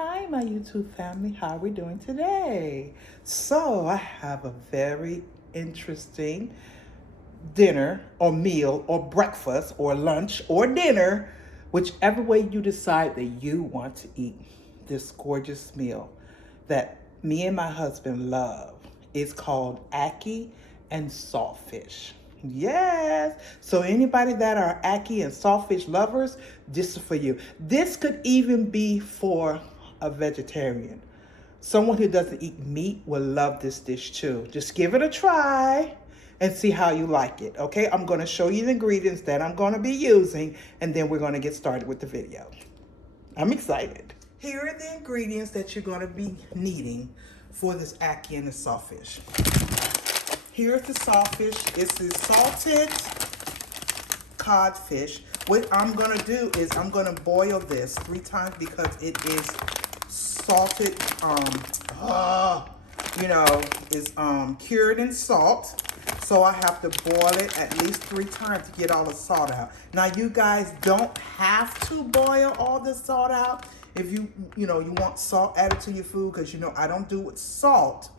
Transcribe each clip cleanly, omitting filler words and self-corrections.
Hi, my YouTube family. How are we doing today? So, I have a very interesting dinner or meal or breakfast or lunch or dinner, whichever way you decide that you want to eat this gorgeous meal that me and my husband love. It's called ackee and saltfish. Yes. So anybody that are ackee and saltfish lovers, this is for you. This could even be for a vegetarian. Someone who doesn't eat meat will love this dish too. Just give it a try and see how you like it. Okay, I'm going to show you the ingredients that I'm going to be using, and then we're going to get started with the video. I'm excited. Here are the ingredients that you're going to be needing for this ackee and the saltfish. Here's the saltfish. This is salted codfish. What I'm going to do is I'm going to boil this 3 times because it is salted, is cured in salt. So I have to boil it at least 3 times to get all the salt out. Now you guys don't have to boil all the salt out if you want salt added to your food, because I don't do with salt.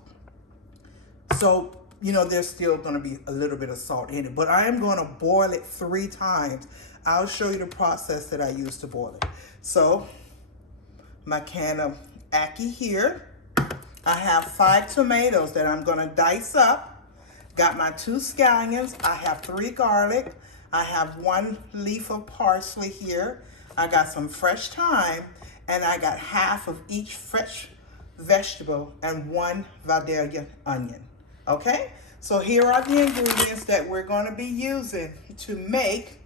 So there's still going to be a little bit of salt in it, but I am going to boil it 3 times. I'll show you the process that I use to boil it. So my can of ackee here. I have 5 tomatoes that I'm going to dice up. Got my 2 scallions. I have 3 garlic. I have 1 leaf of parsley here. I got some fresh thyme, and I got half of each fresh vegetable and 1 Vidalia onion. Okay, so here are the ingredients that we're going to be using to make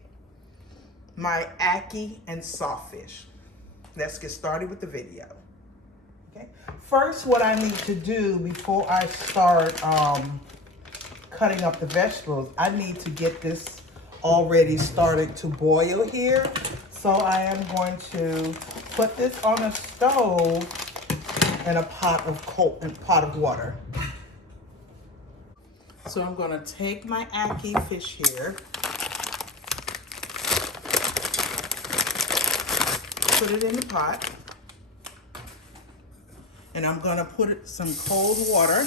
my ackee and saltfish. Let's get started with the video. Okay, first what I need to do before I start cutting up the vegetables, I need to get this already started to boil here. So I am going to put this on a stove in a pot of water. So I'm going to take my ackee fish here, put it in the pot, and I'm going to put some cold water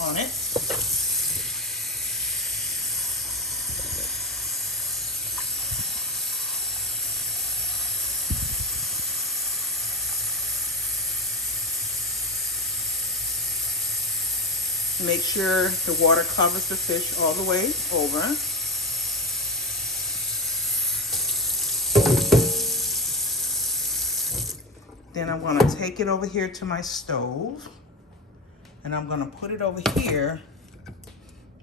on it. Make sure the water covers the fish all the way over. Then I'm going to take it over here to my stove, and I'm going to put it over here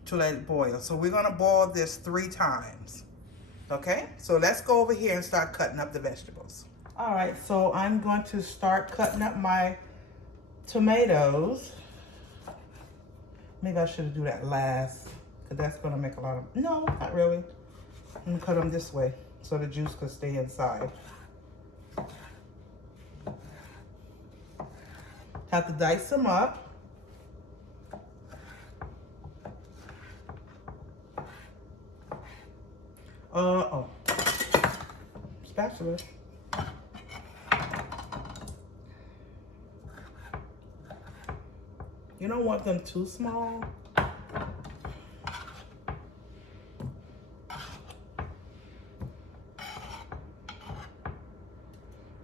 to let it boil. So we're going to boil this 3 times. Okay, so let's go over here and start cutting up the vegetables. All right, so I'm going to start cutting up my tomatoes. Maybe I should do that last, because that's going to make a lot of, no, not really. I'm going to cut them this way so the juice could stay inside. Have to dice them up. Spatula. You don't want them too small.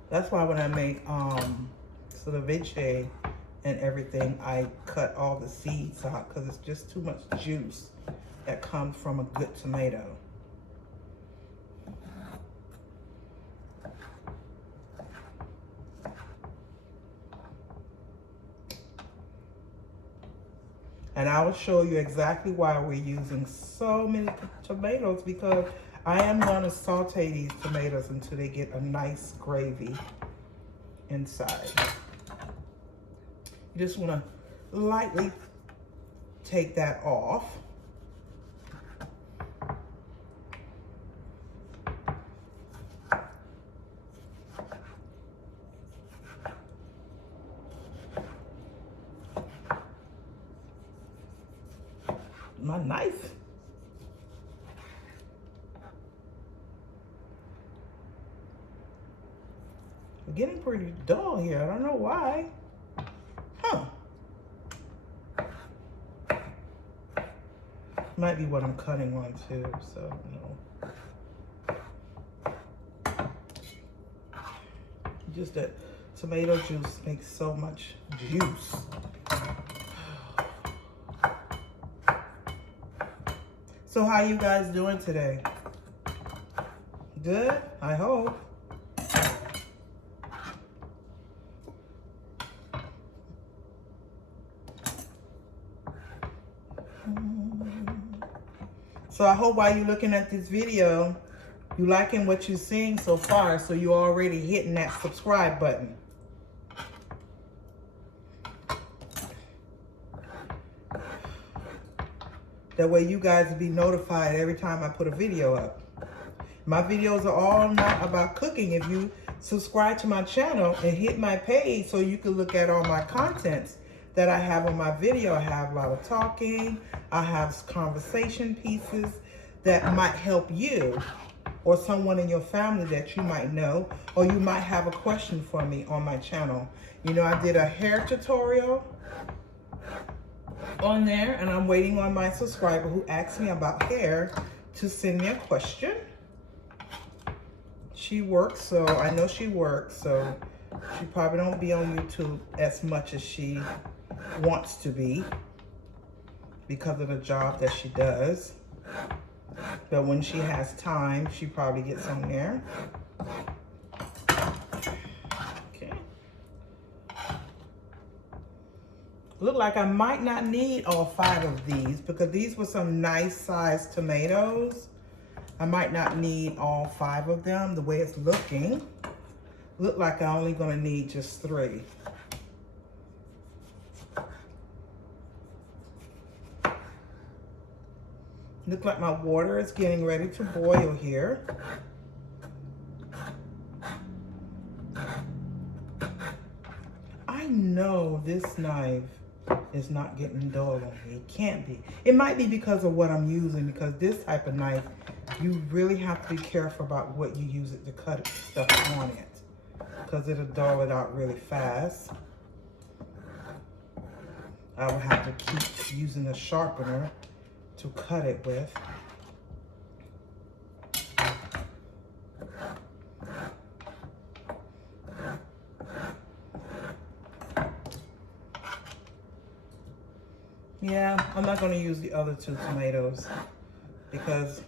That's why when I make ceviche and everything, I cut all the seeds out, because it's just too much juice that comes from a good tomato. And I will show you exactly why we're using so many tomatoes, because I am going to saute these tomatoes until they get a nice gravy inside. You just want to lightly take that off. My knife. Getting pretty dull here. I don't know why. Huh. Might be what I'm cutting on too, so no. Just that tomato juice makes so much juice. So how you guys doing today? Good, I hope. So I hope while you're looking at this video, you liking what you're seeing so far, so you're already hitting that subscribe button. That way you guys will be notified every time I put a video up. My videos are all not about cooking. If you subscribe to my channel and hit my page so you can look at all my contents that I have on my video. I have a lot of talking. I have conversation pieces that might help you or someone in your family that you might know, or you might have a question for me on my channel. You know, I did a hair tutorial on there, and I'm waiting on my subscriber who asked me about hair to send me a question. She works, so I know she works, so she probably don't be on YouTube as much as she wants to be because of the job that she does. But when she has time, she probably gets on there. Okay. Look like I might not need all 5 of these because these were some nice sized tomatoes. I might not need all 5 of them the way it's looking. Look like I'm only gonna need just 3. Look like my water is getting ready to boil here. I know this knife is not getting dull on me. It can't be. It might be because of what I'm using, because this type of knife, you really have to be careful about what you use it to cut stuff on it, because it'll dull it out really fast. I will have to keep using a sharpener to cut it with. Yeah, I'm not going to use the other 2 tomatoes because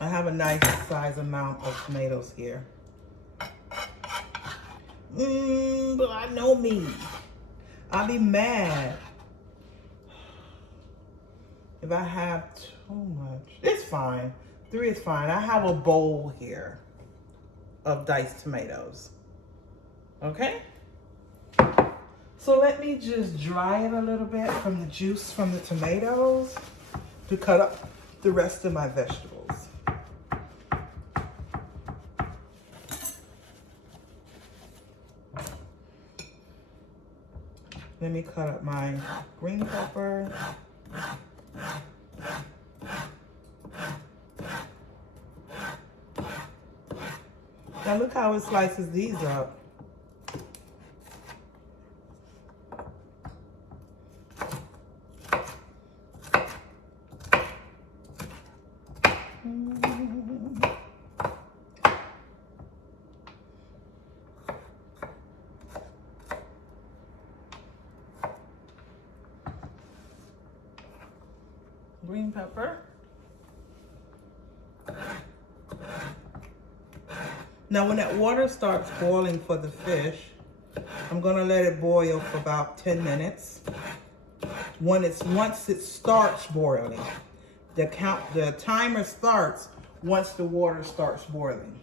I have a nice size amount of tomatoes here. But I know me. I'll be mad if I have too much. It's fine. 3 is fine. I have a bowl here of diced tomatoes. Okay? So let me just dry it a little bit from the juice from the tomatoes to cut up the rest of my vegetables. Let me cut up my green pepper. Now look how it slices these up. Green pepper. Now when that water starts boiling for the fish, I'm gonna let it boil for about 10 minutes. Once it starts boiling, the timer starts once the water starts boiling.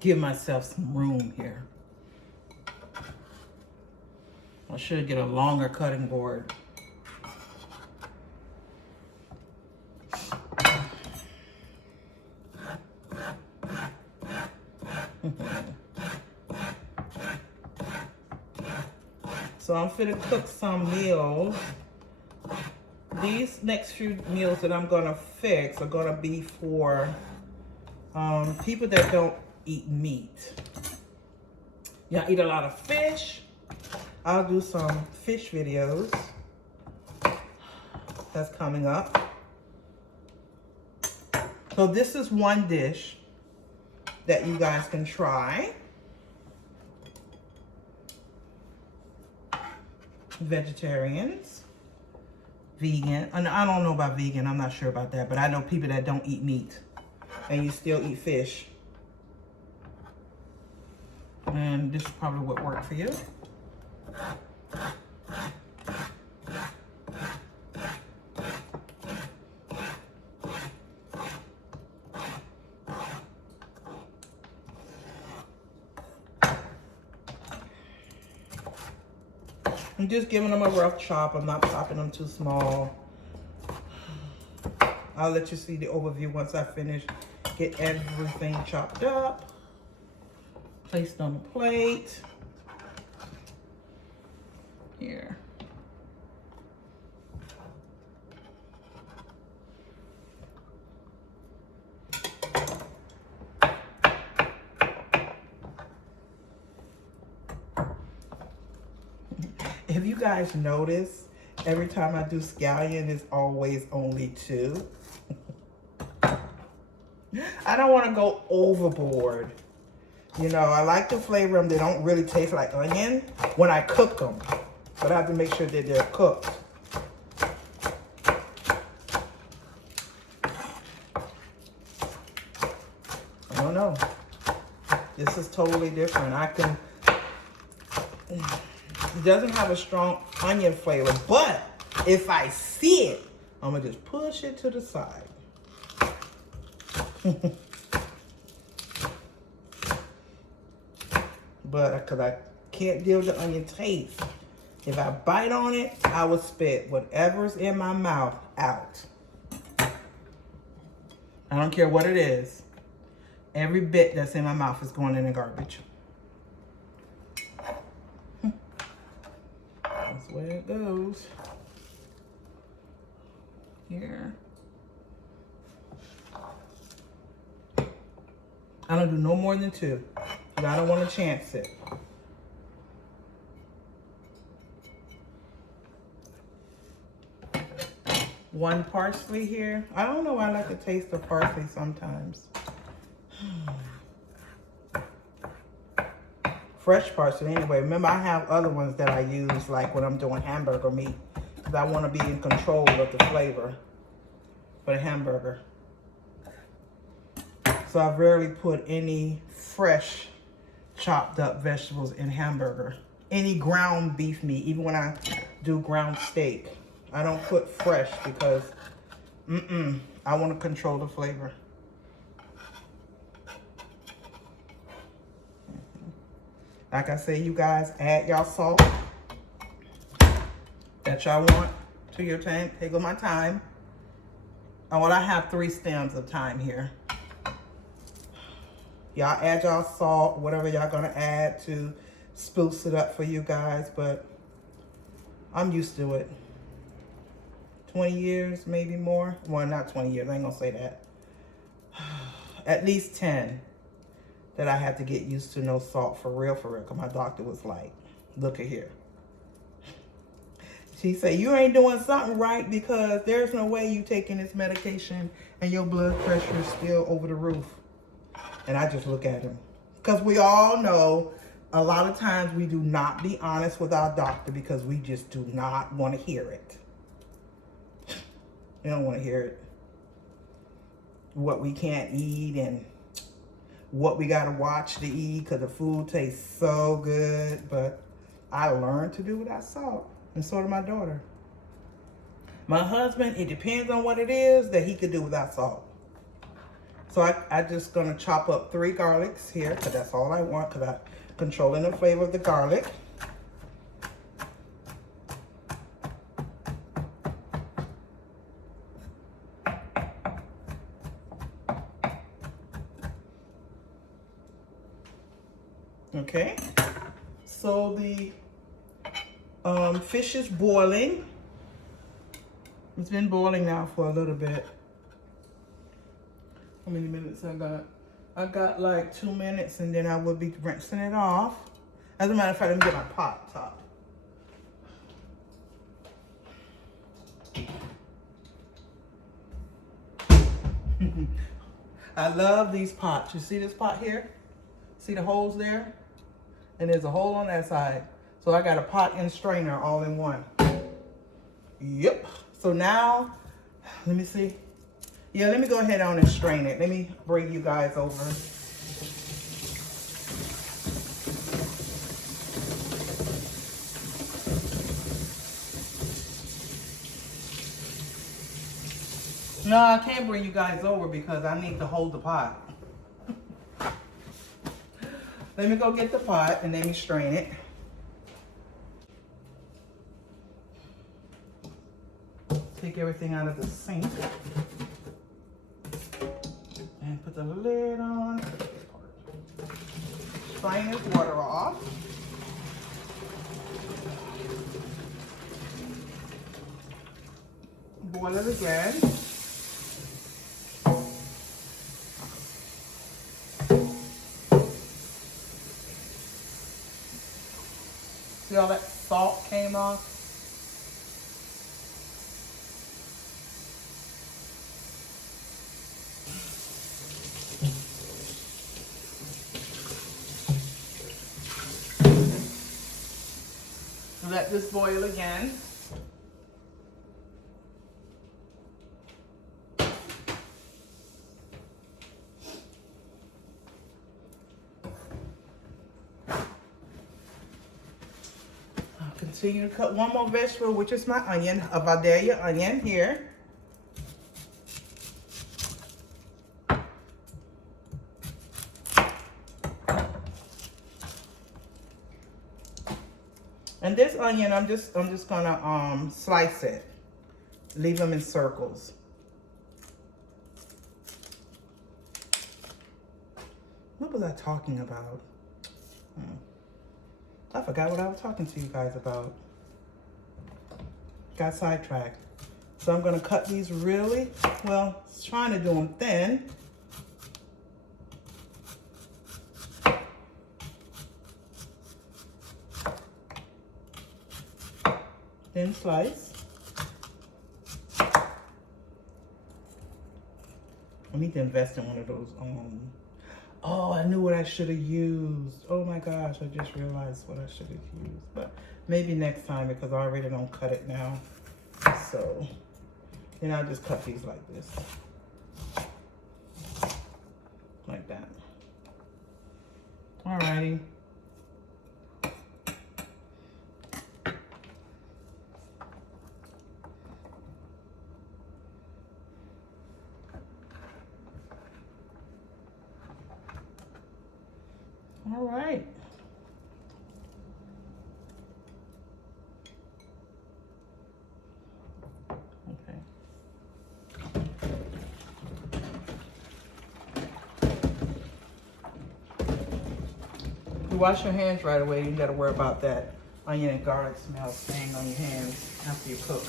Give myself some room here. I should get a longer cutting board. So I'm finna cook some meals. These next few meals that I'm gonna fix are gonna be for people that don't eat meat. Y'all eat a lot of fish. I'll do some fish videos. That's coming up. So this is one dish that you guys can try. Vegetarians, vegan. And I don't know about vegan. I'm not sure about that. But I know people that don't eat meat and you still eat fish. And this is probably what worked for you. I'm just giving them a rough chop. I'm not chopping them too small. I'll let you see the overview once I finish. Get everything chopped up. Placed on the plate. Here. If you guys notice, every time I do scallion, it's always only 2. I don't want to go overboard. You know, I like to flavor them. They don't really taste like onion when I cook them. But I have to make sure that they're cooked. I don't know. This is totally different. It doesn't have a strong onion flavor, but if I see it, I'm gonna just push it to the side. But because I can't deal with the onion taste, if I bite on it, I will spit whatever's in my mouth out. I don't care what it is. Every bit that's in my mouth is going in the garbage. That's the way it goes. Here. I don't do no more than 2. But I don't want to chance it. One parsley here. I don't know why I like the taste of parsley sometimes. Fresh parsley anyway. Remember, I have other ones that I use like when I'm doing hamburger meat. Because I want to be in control of the flavor for the hamburger. So I rarely put any fresh chopped up vegetables in hamburger. Any ground beef meat, even when I do ground steak. I don't put fresh because, I want to control the flavor. Like I say, you guys add y'all salt that y'all want to your tank. Take my time. And what I have 3 stems of thyme here. Y'all add y'all salt, whatever y'all gonna add to spruce it up for you guys, but I'm used to it. 20 years, maybe more. Well, not 20 years, I ain't gonna say that. At least 10 that I had to get used to no salt for real, because my doctor was like, look at here. She said, you ain't doing something right because there's no way you taking this medication and your blood pressure is still over the roof. And I just look at him. Because we all know a lot of times we do not be honest with our doctor because we just do not want to hear it. We don't want to hear it. What we can't eat and what we got to watch to eat because the food tastes so good. But I learned to do without salt. And so did my daughter. My husband, it depends on what it is that he could do without salt. So I just gonna chop up 3 garlics here because that's all I want because I'm controlling the flavor of the garlic. Okay, so the fish is boiling. It's been boiling now for a little bit. How many minutes I got? I got like 2 minutes, and then I will be rinsing it off. As a matter of fact, let me get my pot top. I love these pots. You see this pot here? See the holes there? And there's a hole on that side. So I got a pot and strainer all in one. Yep. So now, let me see. Yeah, let me go ahead on and strain it. Let me bring you guys over. No, I can't bring you guys over because I need to hold the pot. Let me go get the pot and let me strain it. Take everything out of the sink. And put the lid on. Strain this water off. Boil it again. See all that salt came off? Let this boil again. I'll continue to cut one more vegetable, which is my onion, a Vidalia onion here. And this onion, I'm just gonna slice it, leave them in circles. What was I talking about? I forgot what I was talking to you guys about. Got sidetracked. So I'm gonna cut these really, well, trying to do them thin. Thin slice. I need to invest in one of those. Oh, I knew what I should have used. Oh my gosh, I just realized what I should have used. But maybe next time because I already don't cut it now. So then I'll just cut these like this. Like that. Alrighty. All right. Okay. You wash your hands right away. You got to worry about that onion and garlic smell staying on your hands after you cook.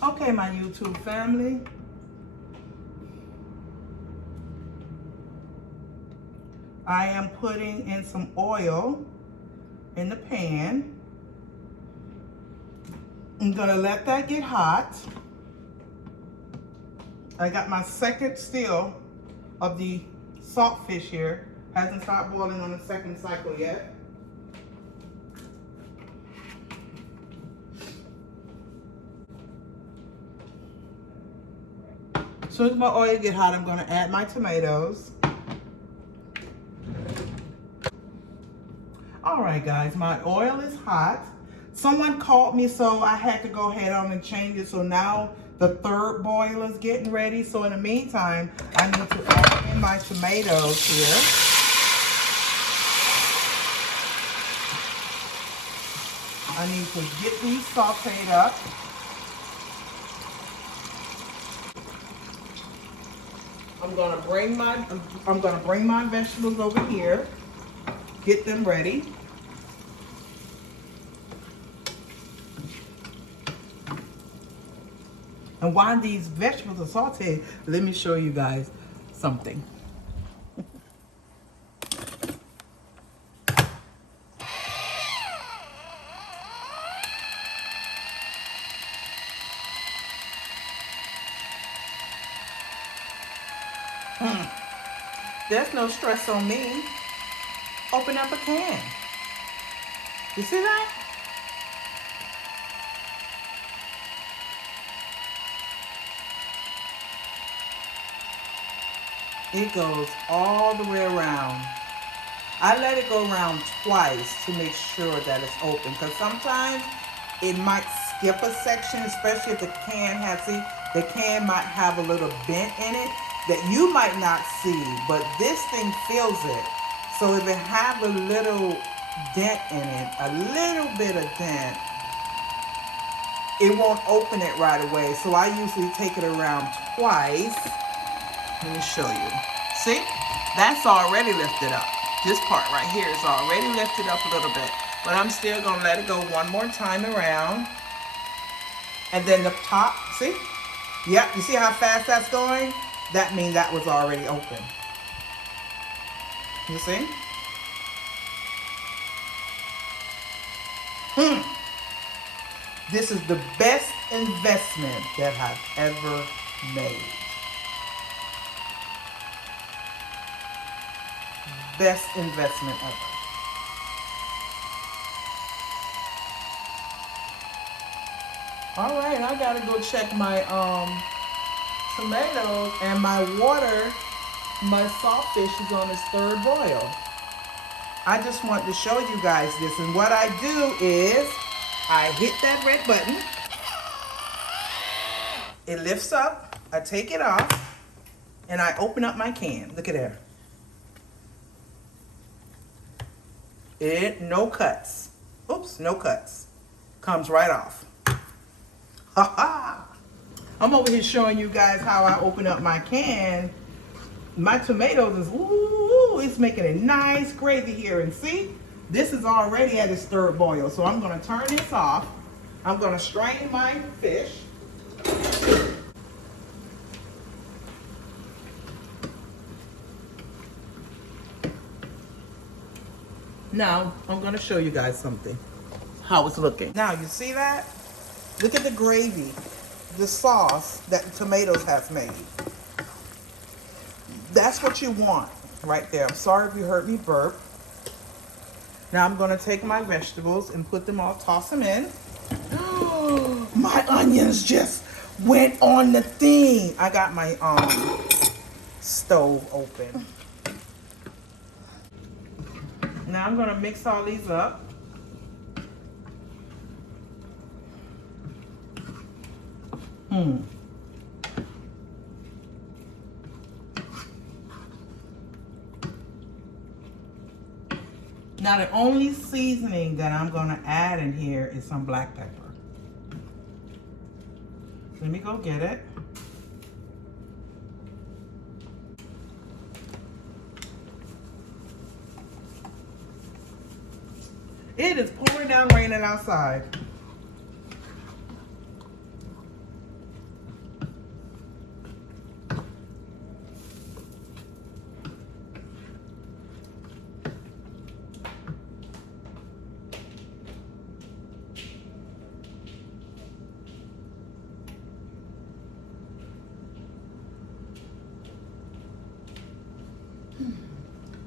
Okay, my YouTube family. I am putting in some oil in the pan. I'm gonna let that get hot. I got my second still of the saltfish here. Hasn't started boiling on the second cycle yet. As soon as my oil get hot, I'm gonna add my tomatoes. All right, guys, my oil is hot. Someone called me, so I had to go ahead on and change it. So now The third boil is getting ready. So in the meantime, I need to add in my tomatoes here. I need to get these sauteed up. I'm gonna bring my vegetables over here, get them ready. And while these vegetables are sauteed, let me show you guys something. There's no stress on me. Open up a can. You see that? It goes all the way around. I let it go around twice to make sure that it's open, because sometimes it might skip a section, especially if the can has, see, the can might have a little bent in it that you might not see, but this thing feels it. So if it have a little dent in it, a little bit of dent, it won't open it right away. So I usually take it around twice. Let me show you. See? That's already lifted up. This part right here is already lifted up a little bit. But I'm still going to let it go one more time around. And then the top, see? Yep, you see how fast that's going? That means that was already open. You see? This is the best investment that I've ever made. Best investment ever. All right, I gotta go check my tomatoes, and my water, my saltfish is on its third boil. I just want to show you guys this, and what I do is I hit that red button. It lifts up, I take it off, and I open up my can. Look at there. No cuts. Oops, no cuts. Comes right off. Ha ha! I'm over here showing you guys how I open up my can. My tomatoes is, ooh, it's making a nice gravy here. And see, this is already at its third boil. So I'm gonna turn this off. I'm gonna strain my fish. Now, I'm gonna show you guys something, how it's looking. Now, you see that? Look at the gravy, the sauce that the tomatoes have made. That's what you want right there. I'm sorry if you heard me burp. Now I'm gonna take my vegetables and put them all, toss them in. My onions just went on the thing. I got my stove open. Now I'm gonna mix all these up. Now the only seasoning that I'm gonna add in here is some black pepper. Let me go get it. It is pouring down raining outside.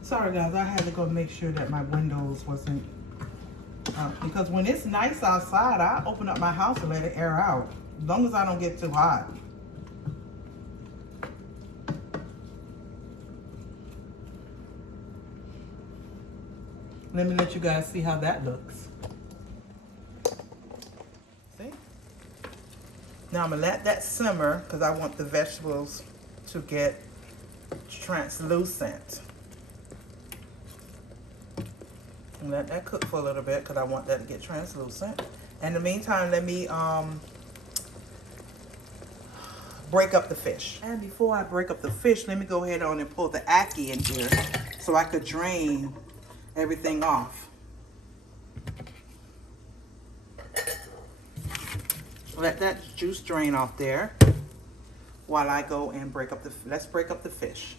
Sorry guys, I had to go make sure that my windows wasn't because when it's nice outside, I open up my house and let it air out, as long as I don't get too hot. Let me let you guys see how that looks. See? Now I'm gonna let that simmer because I want the vegetables to get translucent. And let that cook for a little bit because I want that to get translucent. In the meantime, let me break up the fish. And before I break up the fish, let me go ahead on and pull the ackee in here so I could drain everything off. Let that juice drain off there while I go and let's break up the fish.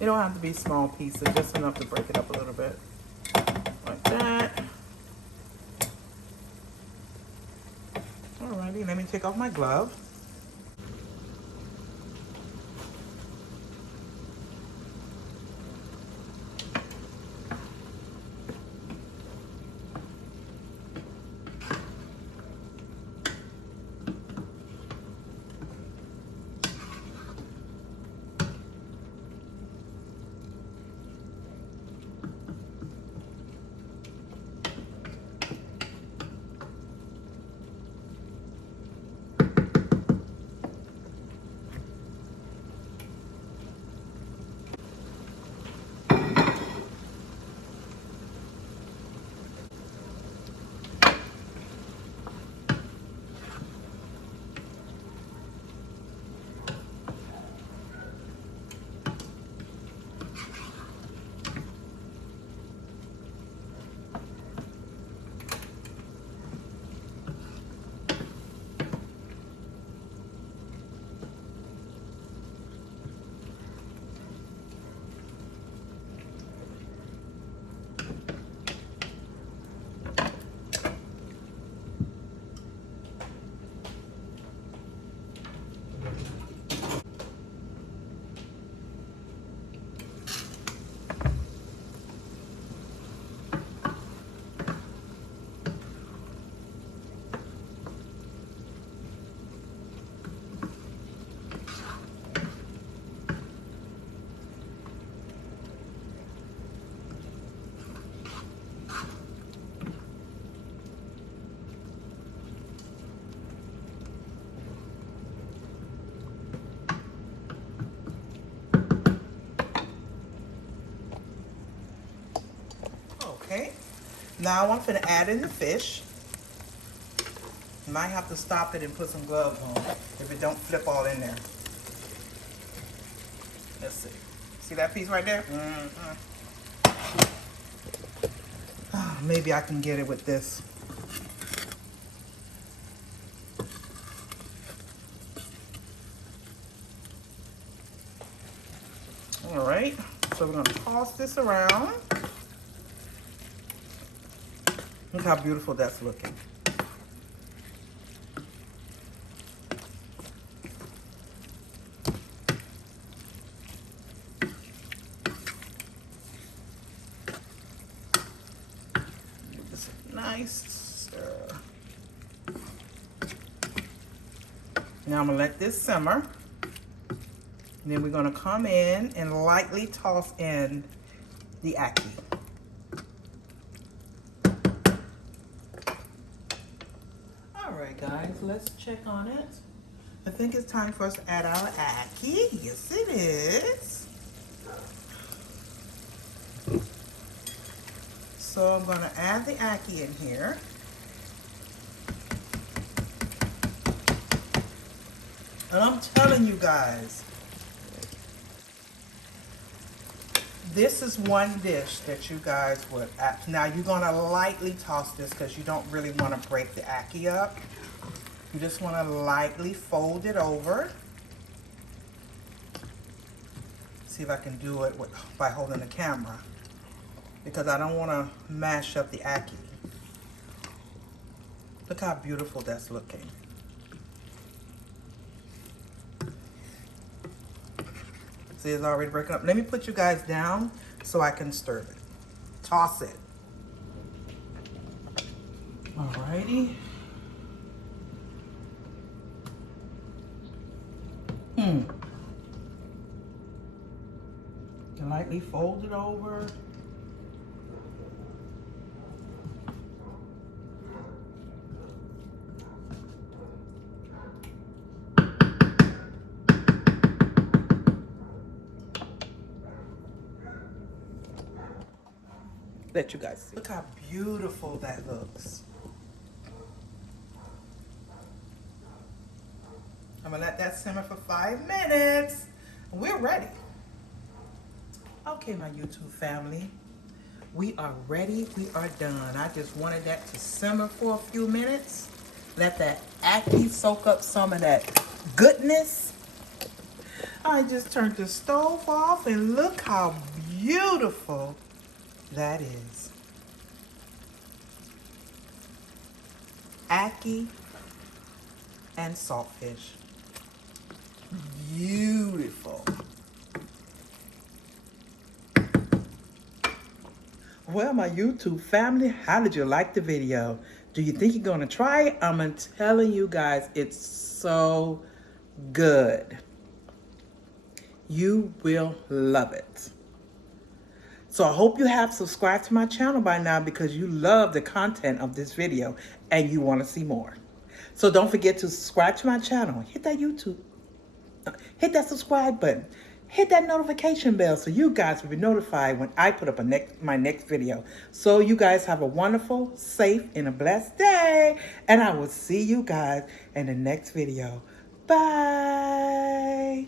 It don't have to be small pieces, just enough to break it up a little bit. Like that. Alrighty, let me take off my glove. Okay, now I'm gonna add in the fish. Might have to stop it and put some gloves on if it don't flip all in there. Let's see. See that piece right there? Mm-hmm. Oh, maybe I can get it with this. All right, so we're gonna toss this around. Look how beautiful that's looking. Give this a nice stir. Now I'm gonna let this simmer. And then we're gonna come in and lightly toss in the ackee. All right, guys, let's check on it. I think it's time for us to add our ackee. Yes, it is. So I'm gonna add the ackee in here. And I'm telling you guys, this is one dish that you guys would, now you're gonna lightly toss this because you don't really wanna break the ackee up. You just wanna lightly fold it over. See if I can do it by holding the camera because I don't wanna mash up the ackee. Look how beautiful that's looking. See, it's already breaking up. Let me put you guys down so I can stir it. Toss it. Alrighty. Lightly fold it over. Let you guys see. Look how beautiful that looks. I'm gonna let that simmer for 5 minutes. We're ready. Okay, my YouTube family, we are ready. We are done. I just wanted that to simmer for a few minutes. Let that ackee soak up some of that goodness. I just turned the stove off and look how beautiful that is. Ackee and saltfish. Beautiful. Well, my YouTube family, how did you like the video? Do you think you're gonna try it? I'm telling you guys, it's so good. You will love it. So I hope you have subscribed to my channel by now because you love the content of this video and you want to see more. So don't forget to subscribe to my channel. Hit that subscribe button. Hit that notification bell so you guys will be notified when I put up my next video. So you guys have a wonderful, safe, and a blessed day. And I will see you guys in the next video. Bye.